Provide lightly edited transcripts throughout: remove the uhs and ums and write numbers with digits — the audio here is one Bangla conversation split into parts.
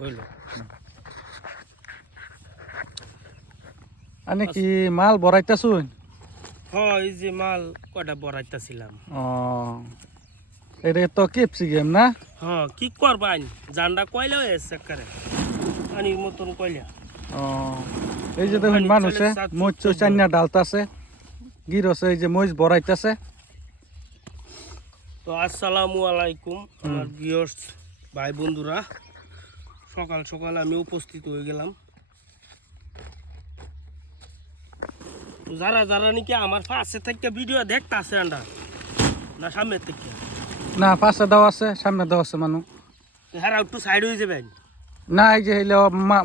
হইলো আনে কি মাল বড়াইতাছুন? এই যে মাল কয়টা বড়াইতাছিলাম। এটা তো কেপসি গেম না? কি করবাইন জান্ডা কয়লা হয়েছে করে পানির মতন কয়লা। এই যে দেখুন মানুষে মরিচ চান্না ডালতাছে, গিরছে এই যে মরিচ বড়াইতাছে। তো আসসালামু আলাইকুম আমার ভিউয়ার্স ভাই বন্ধুরা, সকাল সকাল আমি উপস্থিত হয়ে গেলাম। তো যারা যারা নাকি আমার পাশে থেকে ভিডিও দেখতাছে আন্ডা না সামনে থেকে না পাশে দাও আছে, সামনে দাও আছে মানুষ। হ্যাঁ একটু সাইড হয়ে যাবেন না এই যে হইলে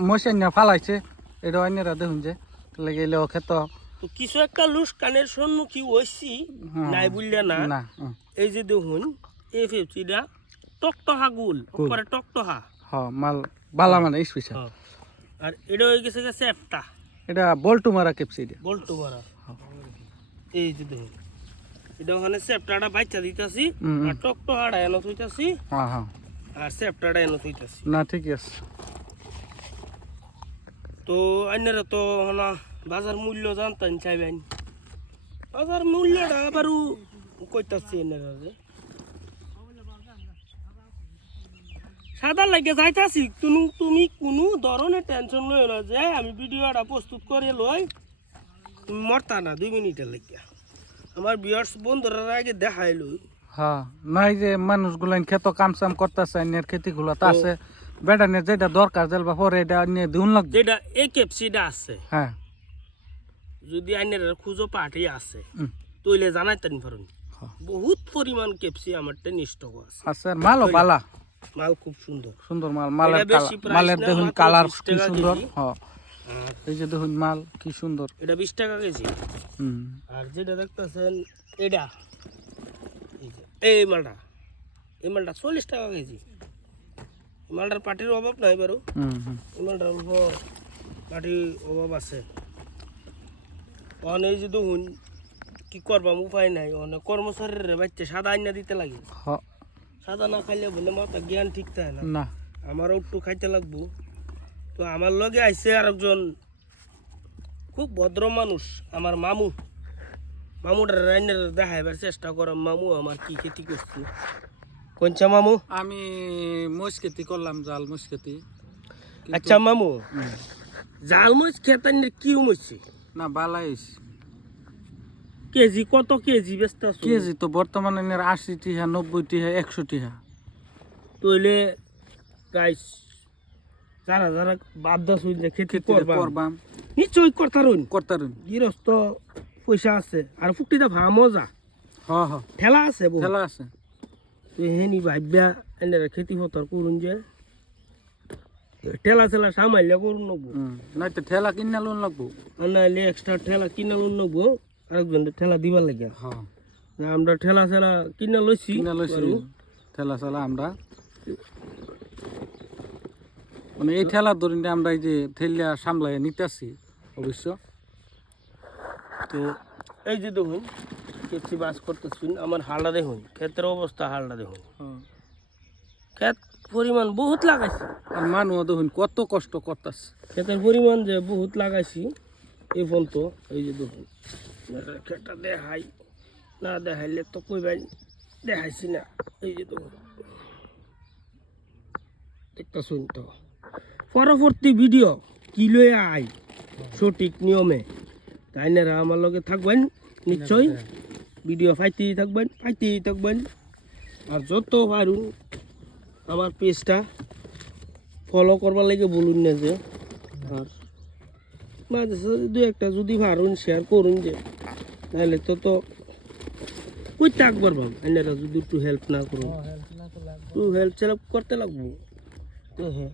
মশাইনা ফালাইছে, এটা অন্যরা দেখুন যে লেগে এলে খেত। তো কিছু একটা লুস কানের সম্মুখী হয়েছি নাই বললে না। এই যে দেখুন এই ফেপসিটা টকটহা গুল উপরে টকটহা মাল বালা মানে স্পেশাল। আর এটা হয়ে গেছে সেফটা, এটা বল্টু মারা কেপসি, বল্টু মারা। এই যে দেখুন এটা ওখানে সেফটাটা বাচ্চা দিতেছি আর টকটহাটা এনে থইতাছি আর সেফটাটা এনে থইতাছি। না ঠিক আছে। তো অন্যরা তো না বাজার মূল্য জানতেন চাইবেন, বাজার মূল্যটা আবারও কইতাছি অন্যরা যে সাদা লাগে যাইতাছি। তুমি কোনো ধরনের টেনশন লই না যে আমি ভিডিওটা প্রস্তুত করে লই তুমি মরতা না 2 মিনিটের লাগে। আমার ভিউয়ার্স বন্ধুরা আগে দেখাই লই। নাই যে মানুষগুলান খেত কাম সাম করতেছে, অন্যের খেতিগুলো তো আছে, বেড়ানে যেটা দরকার দেলবা পরে এটা অন্য দিন লাগবে। যেটা এই কেপসিটা আছে হ্যাঁ যদি অন্যের খুঁজো পাঠি আছে তইলে জানাইতেন পারেন। বহুত পরিমাণ কেপসি আমার স্টক আছে। মালও বালা, মাল খুব সুন্দর সুন্দর মাল। মালের দেখুন কালার কি সুন্দর। এই যে দেখুন মাল কি সুন্দর, এটা 20 টাকা কেজি। আর যেটা দেখতেছেন এটা এই মালটা 40 টাকা কেজি। এই মালটার পাটির অভাব নাই বারো, এই মালটার পাটির অভাব আছে। অনেক যে দেখুন কি করবাম উপায় নাই, অনেক কর্মচারীর বাচ্চা সাদা আইনা দিতে লাগে। সাদা না খাইলে বলে মাথা জ্ঞান ঠিক থাকে না, আমারও একটু খাইতে লাগবো। তো আমার লগে আইছে আরেকজন খুব ভদ্র মানুষ, আমার মামুটার রান্নার দেখাইবার চেষ্টা করাম। মামু আমার কি খেতি করছি কোনটা মামু? আমি মরিচ খেতি করলাম, জাল মরিচ খেতি। আচ্ছা মামু, জাল মরিচ খেতানির কি মরছি না বালাই কেজি কত কেজি বেচতে? কেজি তো বর্তমানে 80 টিহা 90 টিহা 100 টিহা। তইলে গাইস যারা যারা বাধ্যা শুই যে খেতি করবাম নিশ্চয়ই করতারুন গৃহস্থ পয়সা আছে আর ফুটিতে ভা মজা। ঠেলা আছে, ঠেলা আছে। তো হেনি ভাইবা এনে খেতি পথার করুন যে ঠেলা ঠেলা সামাইলে করুন নেবো, নাই তো ঠেলা কিনা লোন লাগবো, নাইলে এক্সট্রা ঠেলা কিনা লোন নেবো আরেকজন ঠেলা দিবার লাগে। আমরা ঠেলা ঠেলা কিনা লইছি ঠেলা ঠেলা আমরা মানে এই ঠেলা ধরে আমরা এই যে ঠেলিয়া সামলাই নিতেছি অবশ্য। তো এই যে দেখুন কেপসি বাস করতেছি, আমার হালটা দেখুন, ক্ষেতের অবস্থা হালটা দেখুন, ক্ষেত পরিমাণ বহুত লাগাইছি। আর মানুষ দেখুন কত কষ্ট করতেছে, ক্ষেতের পরিমাণ যে বহুত লাগাইছি এই পর্যন্ত। এই যে দেখুন ক্ষেতটা দেখাই না, দেখাইলে তো কইবাই দেখাইছি না। এই যে দেখুন দেখতেছুন। তো পরবর্তী ভিডিও কি লয়ে আই সঠিক নিয়মে তাই না আমার লগে থাকবেন নিশ্চয়ই, ভিডিও পাইতেই থাকবেন। আর যত পারুন আমার পেজটা ফলো করবার লাগে বলুন না যে, আর মাঝে সাঝে 2-1টা যদি পারুন শেয়ার করুন যে, তাহলে তো কই থাকবার ভাব এনারা যদি একটু হেল্প না করুন, একটু হেল্প করতে লাগবো। তো হ্যাঁ